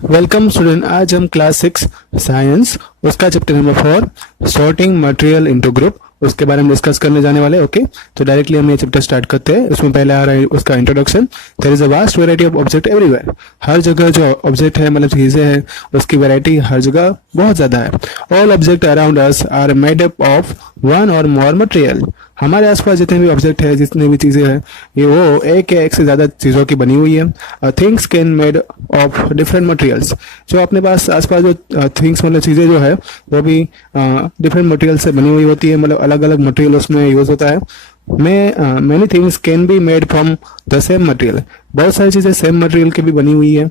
Welcome student. आज हम class 6 science उसका chapter number 4 sorting material into group उसके बारे में डिस्कस करने जाने वाले। ओके, तो डायरेक्टली हम ये चैप्टर स्टार्ट करते हैं। उसमें पहले आ रहा है उसका introduction. There is a vast variety of object everywhere. हर जगह जो ऑब्जेक्ट है मतलब चीजें हैं उसकी वैरायटी हर जगह बहुत ज्यादा है। All object around us are made up of one और मोर मटेरियल। हमारे आसपास जितने भी ऑब्जेक्ट है, जितनी भी चीजें हैं, ये वो एक या एक से ज्यादा चीजों की बनी हुई है। Things can made of different materials. जो अपने पास आसपास जो थिंग्स मतलब चीजें जो है वो भी डिफरेंट मटेरियल से बनी हुई होती है, मतलब अलग अलग मटेरियल उसमें यूज होता है। Many things can be made from the same material. बहुत सारी चीजें सेम मटेरियल की भी बनी हुई है।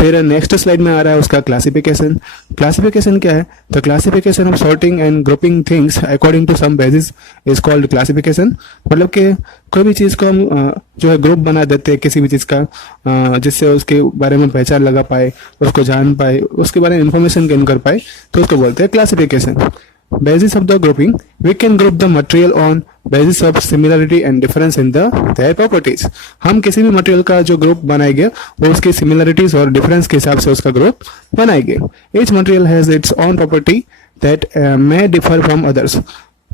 फिर नेक्स्ट स्लाइड में आ रहा है उसका क्लासिफिकेशन। क्लासिफिकेशन क्या है? The classification of sorting and grouping things according to some basis is called classification. मतलब कि कोई भी चीज़ को हम जो है ग्रुप बना देते हैं किसी भी चीज़ का, जिससे उसके बारे में पहचान लगा पाए, उसको जान पाए, उसके बारे में इंफॉर्मेशन गेन कर पाए, तो उसको बोलते हैं classification. Basis of the grouping, we can group the material on basis of similarity and difference in their properties. हम किसी भी मटेरियल का जो ग्रुप बनाएंगे वो उसकी सिमिलरिटीज और डिफरेंस के हिसाब से उसका ग्रुप बनाएंगे। Each material has its own property that may differ from others.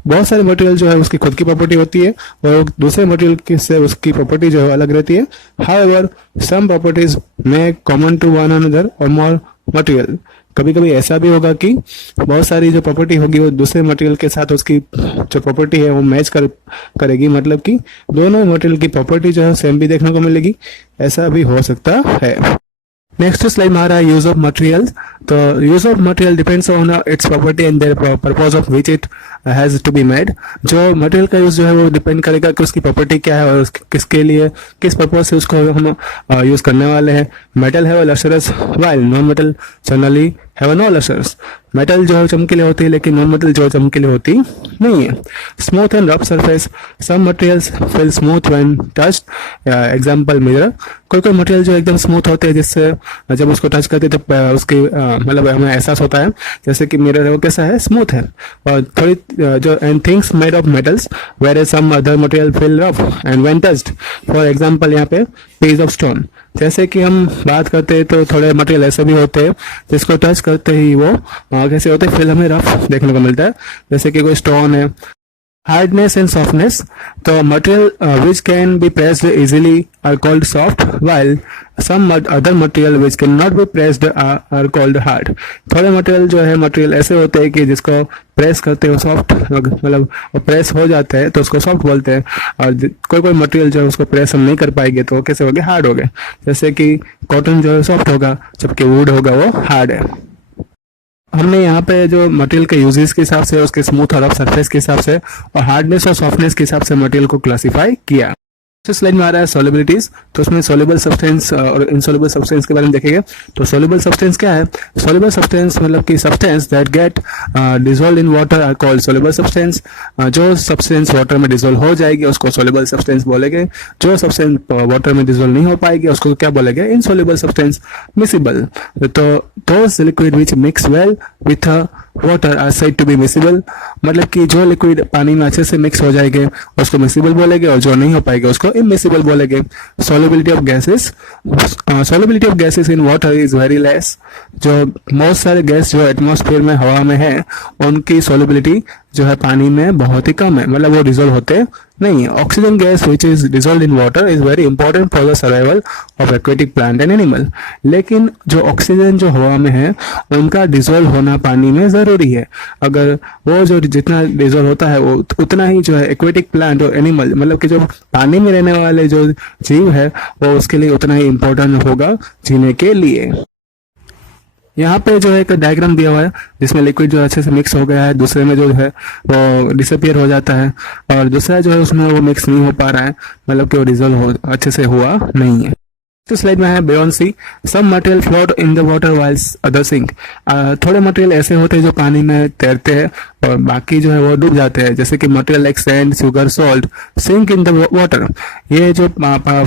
बहुत सारे मटेरियल जो है उसकी खुद की प्रॉपर्टी होती है और दूसरे मटेरियल से उसकी प्रॉपर्टी जो है अलग रहती है। However, some properties may common to one another or more material. कभी कभी ऐसा भी होगा कि बहुत सारी जो प्रॉपर्टी होगी वो दूसरे मटेरियल के साथ उसकी जो प्रॉपर्टी है वो मैच करेगी, मतलब कि दोनों मटेरियल की प्रॉपर्टी जो है सेम भी देखने को मिलेगी। ऐसा भी हो सकता है। नेक्स्ट स्लाइड में आ रहा है यूज ऑफ मटेरियल। तो use of material depends on its property and their purpose of which it has to be made. जो मटेरियल का यूज जो है वो डिपेंड करेगा कि उसकी प्रॉपर्टी क्या है और किसके लिए, किस पर्पज से उसको हम यूज करने वाले हैं। मेटल है वो lustrous while non metal generally have no lustres. Metal जो है चमकीले होती है लेकिन नॉन मेटल जो चमकीले होती नहीं है। Smooth and rough surface, some materials feel smooth when touched. Example mirror. कोई कोई मटेरियल जो एकदम स्मूथ होते हैं जिससे जब उसको टच करते हैं तब उसकी मतलब हमें एहसास होता है जैसे कि मिरर है वो कैसा है, स्मूथ है। और थोड़ी जो and things made of metals whereas some other material feel rough and when touched. For example यहाँ पे पीस ऑफ स्टोन। जैसे कि हम बात करते हैं तो थोड़े मटेरियल ऐसे भी होते हैं जिसको टच करते ही वो कैसे होते हैं, फिर हमें रफ देखने को मिलता है, जैसे कि कोई स्टोन है। हार्डनेस एंड सॉफ्टनेस, तो material which can be pressed easily are called soft while some other material which can not be pressed are called hard. थोड़े मटेरियल जो है मटेरियल ऐसे होते हैं कि जिसको प्रेस करते हो सॉफ्ट, मतलब प्रेस हो जाता है तो उसको सॉफ्ट बोलते हैं। और कोई कोई मटेरियल जो है उसको प्रेस हम नहीं कर पाएंगे तो कैसे हो गए, हार्ड हो गए। जैसे कि कॉटन जो है सॉफ्ट होगा जबकि वुड होगा वो हार्ड है। हमने यहाँ पे जो मटेरियल के यूजेस के हिसाब से, उसके स्मूथ और रफ सरफेस के हिसाब से और हार्डनेस और सॉफ्टनेस के हिसाब से मटेरियल को क्लासिफाई किया। स्लाइड में आ रहा है सॉल्युबिलिटीज। तो उसमें सॉल्युबल सब्सटेंस और इनसॉल्युबल सब्सटेंस के बारे में देखेंगे। तो सॉल्युबल सब्सटेंस क्या है? सॉल्युबल सब्सटेंस मतलब कि substance that get dissolve in water are called soluble substance. जो सब्सटेंस वाटर में डिसॉल्व हो जाएगी उसको सॉल्युबल सब्सटेंस बोलेंगे। जो सब्सटेंस वाटर में डिसॉल्व नहीं हो पाएगी उसको क्या बोलेंगे? Insoluble substance. मिसिबल, तो those liquid which mix well with water are said to be miscible. मतलब कि जो लिक्विड पानी में अच्छे से मिक्स हो जाएंगे उसको मिसिबल बोलेंगे और जो नहीं हो पाएगा उसको इमिसिबल बोलेंगे। Solubility of gases, solubility of gases in water is very less. जो बहुत सारे गैस जो एटमॉस्फेयर में हवा में है उनकी सॉल्युबिलिटी जो है पानी में बहुत ही कम है, मतलब वो डिसॉल्व होते नहीं है। Oxygen gas which is dissolve in water is very important for the survival of aquatic plant and animal. लेकिन जो ऑक्सीजन जो हवा में है उनका डिसॉल्व होना पानी में जरूरी है। अगर वो जो जितना डिसॉल्व होता है वो उतना ही जो है एक्वेटिक प्लांट और एनिमल, मतलब कि जो पानी में रहने वाले जो जीव है वो उसके लिए उतना ही इंपॉर्टेंट होगा जीने के लिए। यहाँ पे जो है एक डायग्राम दिया हुआ है जिसमें लिक्विड जो अच्छे से मिक्स हो गया है, दूसरे में जो है वो डिसअपियर हो जाता है और दूसरा जो है उसमें वो मिक्स नहीं हो पा रहा है, मतलब कि वो डिसॉल्व अच्छे से हुआ नहीं है। तो स्लाइड में है beyond C, some material float in the water whiles other sink. थोड़े मटेरियल ऐसे होते हैं जो पानी में तैरते हैं और बाकी जो है वो डूब जाते हैं, जैसे कि material like sand, sugar, salt sink in the water. ये जो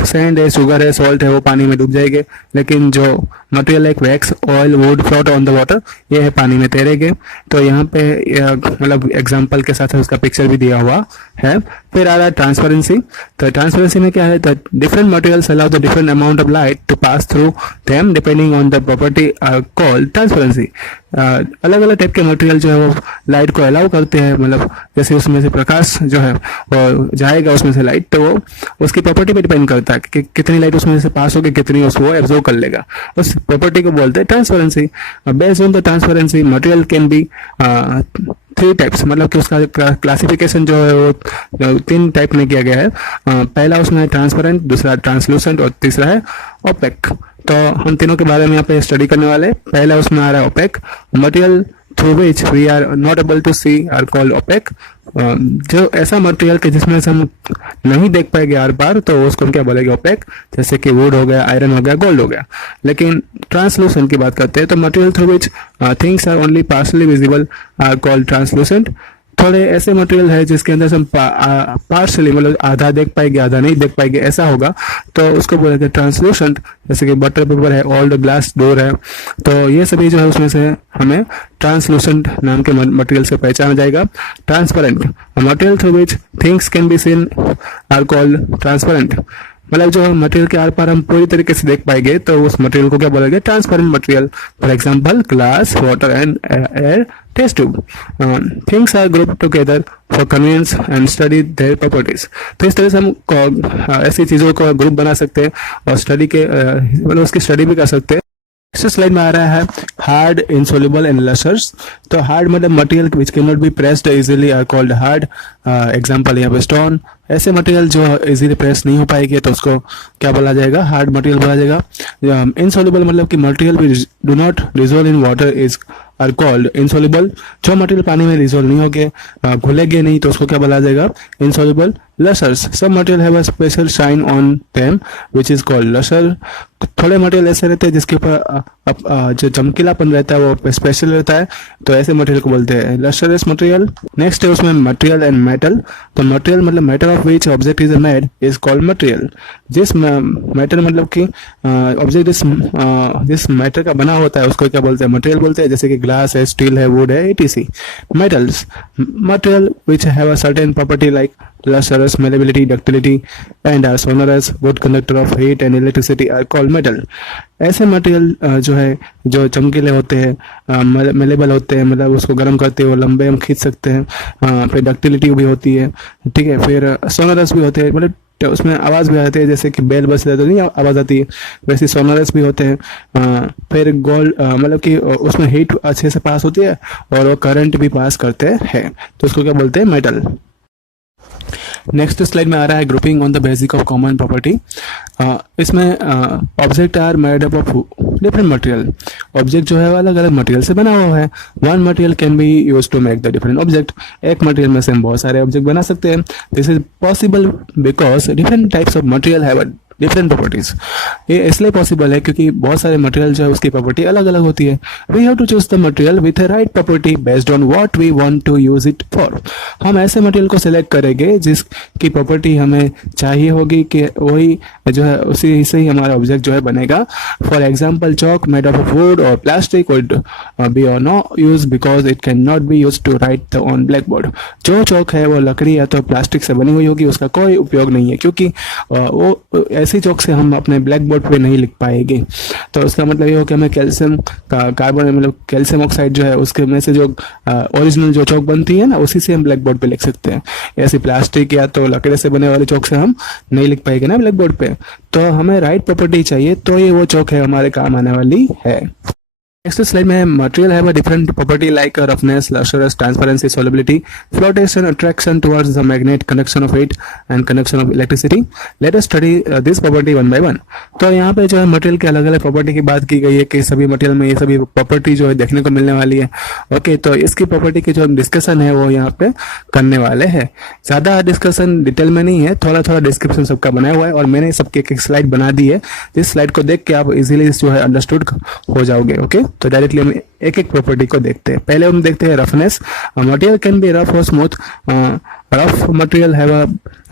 सैंड है, शुगर है, सॉल्ट है वो पानी में डूब जाएंगे, लेकिन जो material like wax, oil, would float on the water ये है पानी में तैरेंगे। तो यहाँ पे मतलब एग्जाम्पल के साथ उसका पिक्चर भी दिया हुआ है। फिर आ रहा है ट्रांसपेरेंसी। तो ट्रांसपेरेंसी में क्या है? Different materials allow the different amount of light to pass through them depending on the property called transparency. अलग अलग टाइप के मटेरियल जो है वो लाइट को अलाउ करते हैं, मतलब जैसे उसमें से प्रकाश जो है वो जाएगा उसमें से लाइट, तो वो उसकी प्रॉपर्टी पे डिपेंड करता है कि कितनी लाइट उसमें से पास होगी, कितनी उसको एब्जॉर्ब कर लेगा, उस प्रॉपर्टी को बोलते हैं transparency. Based on the transparency material can B three types, मतलब कि उसका क्लासिफिकेशन जो है वो तीन टाइप में किया गया है. पहला उसमें है ट्रांसपेरेंट, दूसरा ट्रांसलूसेंट और तीसरा है ओपेक. तो हम तीनों के बारे में यहाँ पे स्टडी करने वाले. पहला उसमें आ रहा है opaque. Material through which we are not able to see are called opaque. जो ऐसा मटेरियल के जिसमें से हम नहीं देख पाएंगे आर पार, तो उसको हम क्या बोलेंगे ओपेक. जैसे कि वुड हो गया, आयरन हो गया, गोल्ड हो गया. लेकिन ट्रांसलूसेंट की बात करते हैं तो material through which things are only partially visible are called translucent. थोड़े ऐसे मटेरियल है जिसके अंदर से हम पार्शली मतलब आधा देख पाएंगे आधा नहीं देख पाएंगे, ऐसा होगा तो उसको बोलेंगे ट्रांसलूसेंट. जैसे कि बटर पेपर है, ओल्ड ग्लास डोर है, तो ये सभी जो है उसमें से हमें ट्रांसलूसेंट नाम के मटेरियल से पहचाना जाएगा. Transparent material through which things can be seen are called transparent. मतलब जो मटेरियल के आर पार हम पूरी तरीके से देख पाएंगे तो उस मटेरियल को क्या बोलेंगे transparent material. For example glass, water and air, test tube. Things are group together for convenience and study their properties. तो इस तरह से हम ऐसी चीजों को ग्रुप बना सकते हैं और स्टडी के मतलब उसकी स्टडी भी कर सकते हैं. नेक्स्ट स्लाइड में आ रहा है हार्ड, इनसोल्युबल एंड लसर्स. तो हार्ड मतलब material which can not be pressed easily are called hard. Example यहाँ पे स्टोन. ऐसे मटेरियल जो इजीली प्रेस नहीं हो पाएंगे तो उसको क्या बोला जाएगा, हार्ड मटेरियल बोला जाएगा. इनसोल्युबल मतलब कि material which do not resolve in water is are called insoluble. जो मटेरियल पानी में रिजोल्व नहीं होगे, घुलेंगे नहीं, तो उसको क्या बोला जाएगा इनसोल्युबल. लसर्स. सब material have a special shine on them which is called लसर. थोड़े मटेरियल ऐसे रहते हैं जिसके ऊपर जो चमकीलापन रहता है वो स्पेशल रहता है, तो ऐसे मटेरियल को बोलते हैं लसरस मटेरियल. नेक्स्ट है उसमें मटेरियल एंड मेटल. तो मटेरियल मतलब matter of which object is made is called material. जिस मैटर मतलब कि ऑब्जेक्ट जिस मैटर का बना होता है उसको क्या बोलते हैं मटेरियल बोलते हैं. जैसे कि ग्लास है, स्टील है, वुड है, etc. Metals material which have a certain property like lustrous, malleability, ductility and are sonorous, good conductor of heat and electricity are called metal. ऐसे मटेरियल जो है जो चमकीले होते हैं, मेलेबल होते हैं, मतलब उसको गर्म करते हो लंबे हम खींच सकते हैं. फिर डक्टिलिटी भी होती है, ठीक है. फिर सोनरस भी होते हैं, मतलब तो उसमें आवाज़ भी आती है, जैसे कि बेल बजते तो नहीं आवाज़ आती है, वैसे सोनरस भी होते हैं. फिर गोल्ड मतलब कि उसमें हीट अच्छे से पास होती है और वो करंट भी पास करते हैं, तो उसको क्या बोलते हैं मेटल. नेक्स्ट स्लाइड में आ रहा है grouping on the basic of common property. इसमें object are made up of different material. Object जो है वो अलग अलग मटेरियल से बना हुआ है. One material can be use to make the different object. एक मटेरियल में से हम बहुत सारे ऑब्जेक्ट बना सकते हैं. This is possible because different types of material have different properties. ये इसलिए पॉसिबल है क्योंकि बहुत सारे मटेरियल जो है उसकी प्रॉपर्टी अलग अलग होती है. We have to choose the material with a right property based on what we want to use it for. हम ऐसे मटेरियल को सिलेक्ट करेंगे जिसकी प्रॉपर्टी हमें चाहिए होगी कि वही जो है उसी से ही हमारा ऑब्जेक्ट जो है बनेगा. For example chalk made of wood और प्लास्टिक वुड बी और no use because it can not be use to write on blackboard. जो चौक है वो लकड़ी या तो प्लास्टिक से बनी हुई होगी, उसका कोई उपयोग नहीं है क्योंकि वो ऐसी चौक से हम अपने ब्लैक बोर्ड पे नहीं लिख पाएंगे. तो उसका मतलब ये हो कि हमें कैल्शियम का कार्बन मतलब कैल्शियम ऑक्साइड जो है उसके में से जो ओरिजिनल जो चौक बनती है ना, उसी से हम ब्लैक बोर्ड पे लिख सकते हैं. ऐसी प्लास्टिक या तो लकड़ी से बने वाली चौक से हम नहीं लिख पाएंगे ना ब्लैक बोर्ड पे. तो हमें राइट प्रॉपर्टी चाहिए तो ये वो चौक है हमारे काम आने वाली है. नेक्स्ट स्लाइड में material have a different property like roughness, lustrous, transparency, solubility, flotation, attraction towards the magnet, conduction of heat and conduction of electricity. Let us study this property one by one. तो यहाँ पे जो है material के अलग अलग property की बात की गई है कि सभी मटेरियल में ये सभी प्रॉपर्टी जो है देखने को मिलने वाली है. ओके, तो इसकी प्रॉपर्टी की जो डिस्कशन है वो यहाँ पे करने वाले हैं. ज्यादा डिस्कशन डिटेल में नहीं है, थोड़ा थोड़ा डिस्क्रिप्शन सबका बनाया हुआ है और मैंने सबके एक स्लाइड बना दी है. इस स्लाइड को देख के आप इजीली जो है अंडरस्टूड हो जाओगे. ओके, तो डायरेक्टली हम एक एक प्रॉपर्टी को देखते हैं. पहले हम देखते हैं roughness. Material can be rough और smooth. Rough material have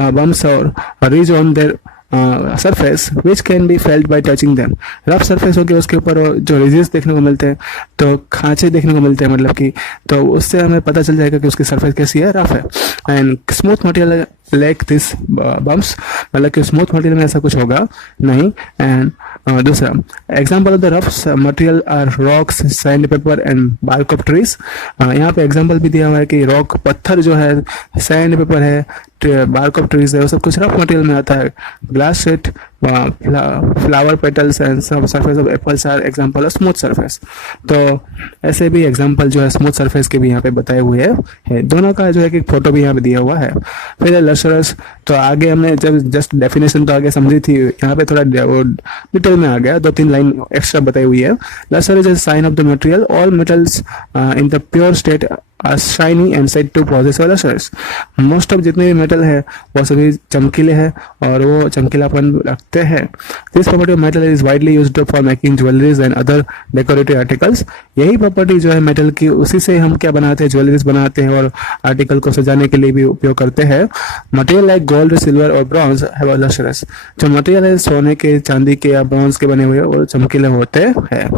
bumps और ridge on their surface which can be felt by touching them. Rough surface हो गया, उसके ऊपर जो रिजेस देखने को मिलते हैं, तो खांचे देखने को मिलते हैं, मतलब कि तो उससे हमें पता चल जाएगा कि उसकी सरफेस कैसी है, रफ है। And smooth material like this bumps, मतलब कि स्मूथ मटेरियल में ऐसा कुछ होगा नहीं। एंड दूसरा example of the rough material are rocks, sandpaper and bark of trees. यहाँ पे एग्जाम्पल भी दिया हुआ है कि रॉक पत्थर जो है, सैंड पेपर है, बार्क ऑफ ट्रीज है, वो सब कुछ रफ मटेरियल में आता है। Glass sheet, flower petals and सब surface of apples are example of smooth surface. तो ऐसे भी एग्जाम्पल जो है स्मूथ सरफेस के भी यहाँ पे बताए हुए है। दोनों का जो है कि फोटो भी यहाँ पे दिया हुआ है। फिर लशरस, तो आगे हमने जब जस्ट डेफिनेशन तो आगे समझी थी, यहाँ पे थोड़ा डिटेल में आ गया, 2-3 लाइन एक्स्ट्रा बताई हुई है। लशर is a sign of the material, all metals in the pure state are shiny and said to possess a lustrous। Most of जितने भी मेटल है वो सभी चमकीले हैं और वो चमकीलापन रखते हैं। This property of metal is widely used for making jewelleries and other decorative articles. यही प्रॉपर्टी जो है मेटल की, उसी से हम क्या बनाते हैं, ज्वेलरीज बनाते हैं और आर्टिकल को सजाने के लिए भी उपयोग करते हैं। मटेरियल लाइक गोल्ड, सिल्वर और ब्रॉन्ज हैव अ लस्ट्रस। जो मटेरियल है सोने के, चांदी के या ब्रॉन्ज के बने हुए वो चमकीले होते हैं।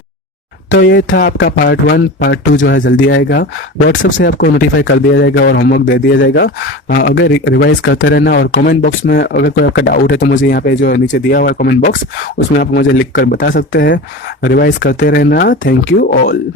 तो ये था आपका पार्ट 1। पार्ट 2 जो है जल्दी आएगा, व्हाट्सएप से आपको नोटिफाई कर दिया जाएगा और होमवर्क दे दिया जाएगा। अगर रिवाइज करते रहना, और कमेंट बॉक्स में अगर कोई आपका डाउट है तो मुझे यहाँ पे जो नीचे दिया हुआ है कमेंट बॉक्स, उसमें आप मुझे लिख कर बता सकते हैं। रिवाइज करते रहना। Thank you all.